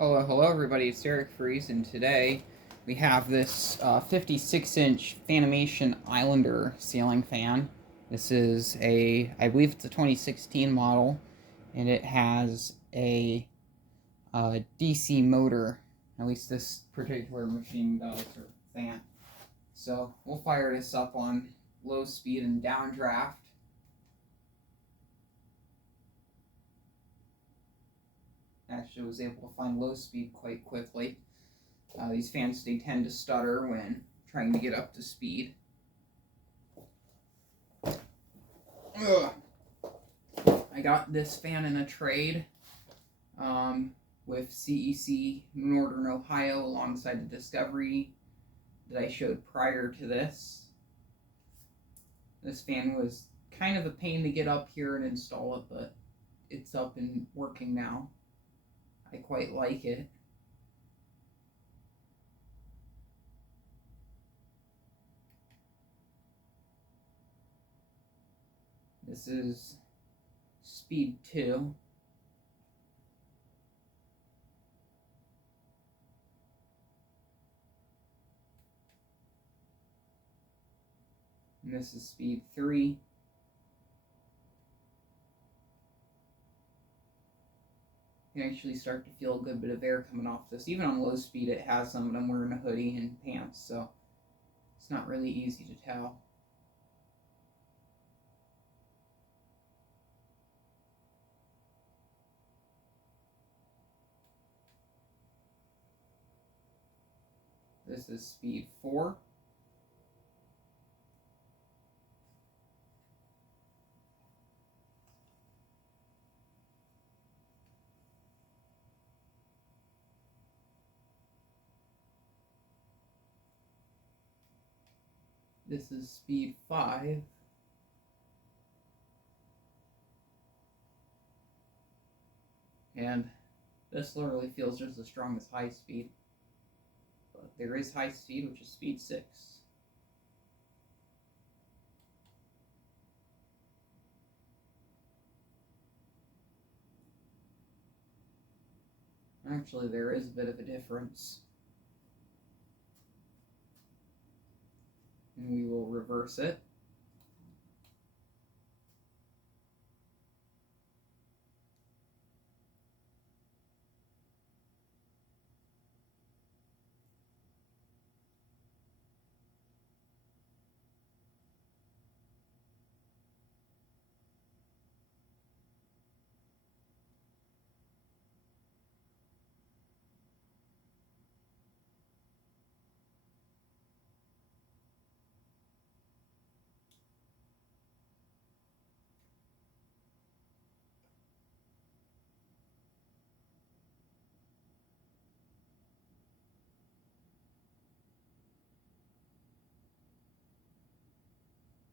Hello everybody, it's Eric Freeze, and today we have this 56-inch Fanimation Islander ceiling fan. This is I believe it's a 2016 model, and it has a DC motor, at least this particular machine does, or fan. So we'll fire this up on low speed and downdraft. Actually was able to find low speed quite quickly. These fans, they tend to stutter when trying to get up to speed. Ugh. I got this fan in a trade with CEC Northern Ohio alongside the Discovery that I showed prior to this. This fan was kind of a pain to get up here and install it, but it's up and working now. I quite like it. This is speed 2. And this is speed 3. You can actually start to feel a good bit of air coming off this. Even on low speed it has some, but I'm wearing a hoodie and pants, so it's not really easy to tell. This is speed 4. This is speed 5. And this literally feels just as strong as high speed. But there is high speed, which is speed 6. Actually, there is a bit of a difference. And we will reverse it.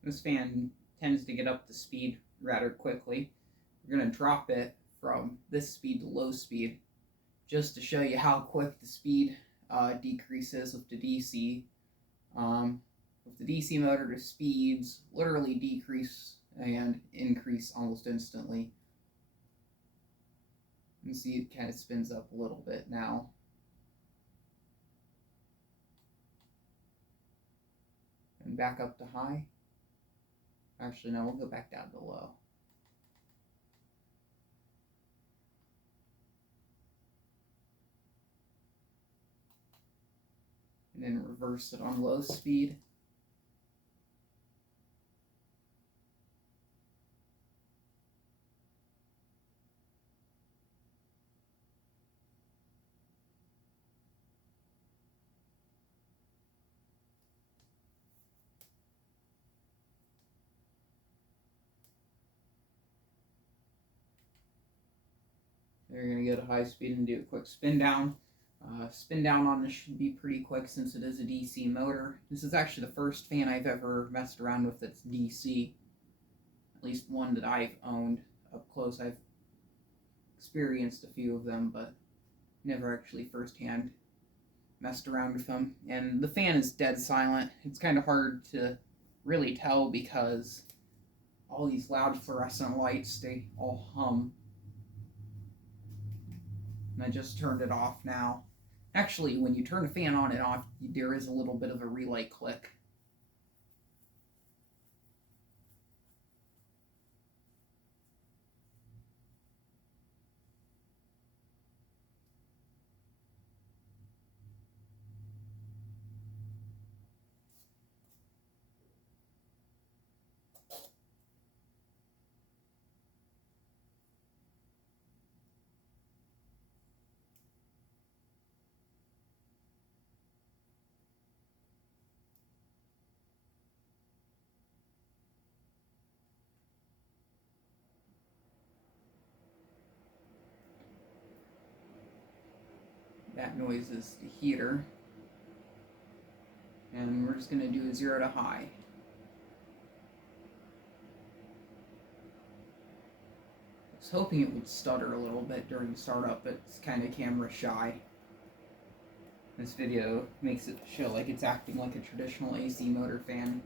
This fan tends to get up to speed rather quickly. We're going to drop it from this speed to low speed just to show you how quick the speed decreases with the DC. With the DC motor, the speeds literally decrease and increase almost instantly. You can see it kind of spins up a little bit now. And back up to high. Actually, no, we'll go back down to low. And then reverse it on low speed. You're going to go to high speed and do a quick spin down. Spin down on this should be pretty quick since it is a DC motor. This is actually the first fan I've ever messed around with that's DC. At least one that I've owned up close. I've experienced a few of them, but never actually firsthand messed around with them. And the fan is dead silent. It's kind of hard to really tell because all these loud fluorescent lights, they all hum. And I just turned it off now. Actually, when you turn the fan on and off, there is a little bit of a relay click. That noise is the heater. And we're just going to do 0 to high. I was hoping it would stutter a little bit during startup, but it's kind of camera shy. This video makes it show like it's acting like a traditional AC motor fan.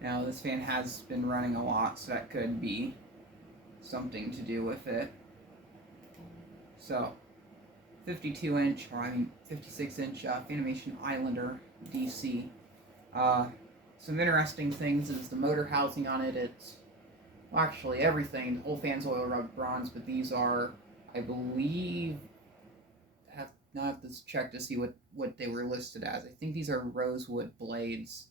Now this fan has been running a lot, so that could be something to do with it. So 56-inch Fanimation Islander DC. Some interesting things is the motor housing on it. It's, well, actually everything. The whole fan's oil rubbed bronze, but these are, I believe, now I have to check to see what they were listed as. I think these are rosewood blades,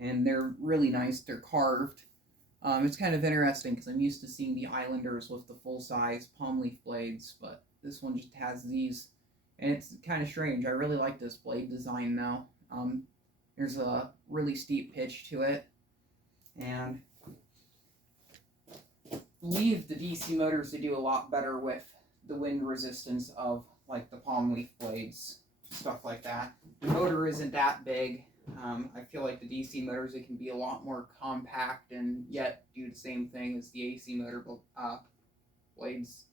and they're really nice. They're carved. It's kind of interesting because I'm used to seeing the Islanders with the full-size palm leaf blades, but this one just has these, and it's kind of strange. I really like this blade design though. There's a really steep pitch to it, and I believe the DC motors, they do a lot better with the wind resistance of like the palm leaf blades, stuff like that. The motor isn't that big. I feel like the DC motors, it can be a lot more compact and yet do the same thing as the AC motor blades.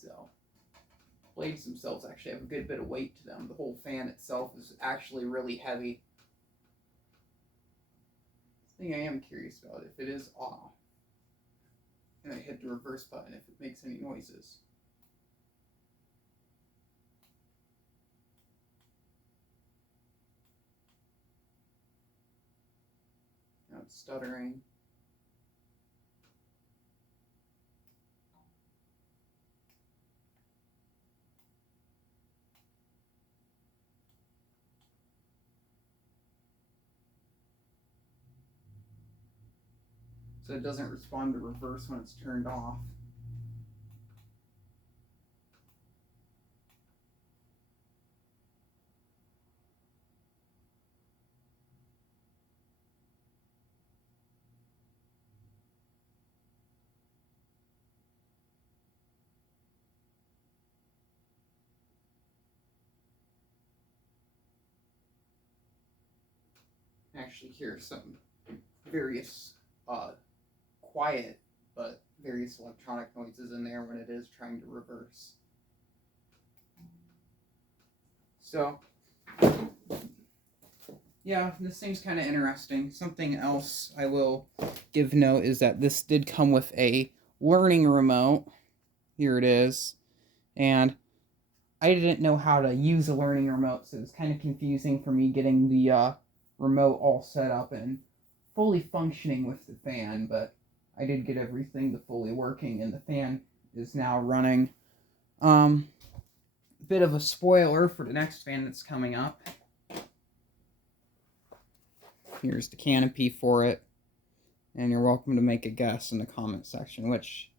So, blades themselves actually have a good bit of weight to them. The whole fan itself is actually really heavy. The thing I am curious about, if it is off, and I hit the reverse button, if it makes any noises. Now it's stuttering. So it doesn't respond to reverse when it's turned off. Actually hear some various quiet but various electronic noises in there when it is trying to reverse. So yeah, this thing's kind of interesting. Something else I will give note is that this did come with a learning remote. Here it is. And I didn't know how to use a learning remote, so it was kind of confusing for me getting the remote all set up and fully functioning with the fan, but I did get everything to fully working, and the fan is now running. Bit of a spoiler for the next fan that's coming up. Here's the canopy for it, and you're welcome to make a guess in the comment section, which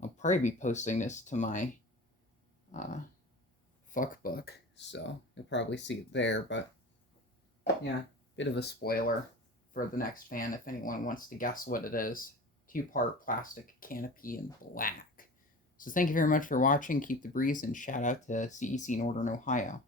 I'll probably be posting this to my fuck book, so you'll probably see it there, but yeah, bit of a spoiler for the next fan if anyone wants to guess what it is. 2-part plastic canopy in black. So thank you very much for watching. Keep the breeze, and shout out to CEC Northern Ohio.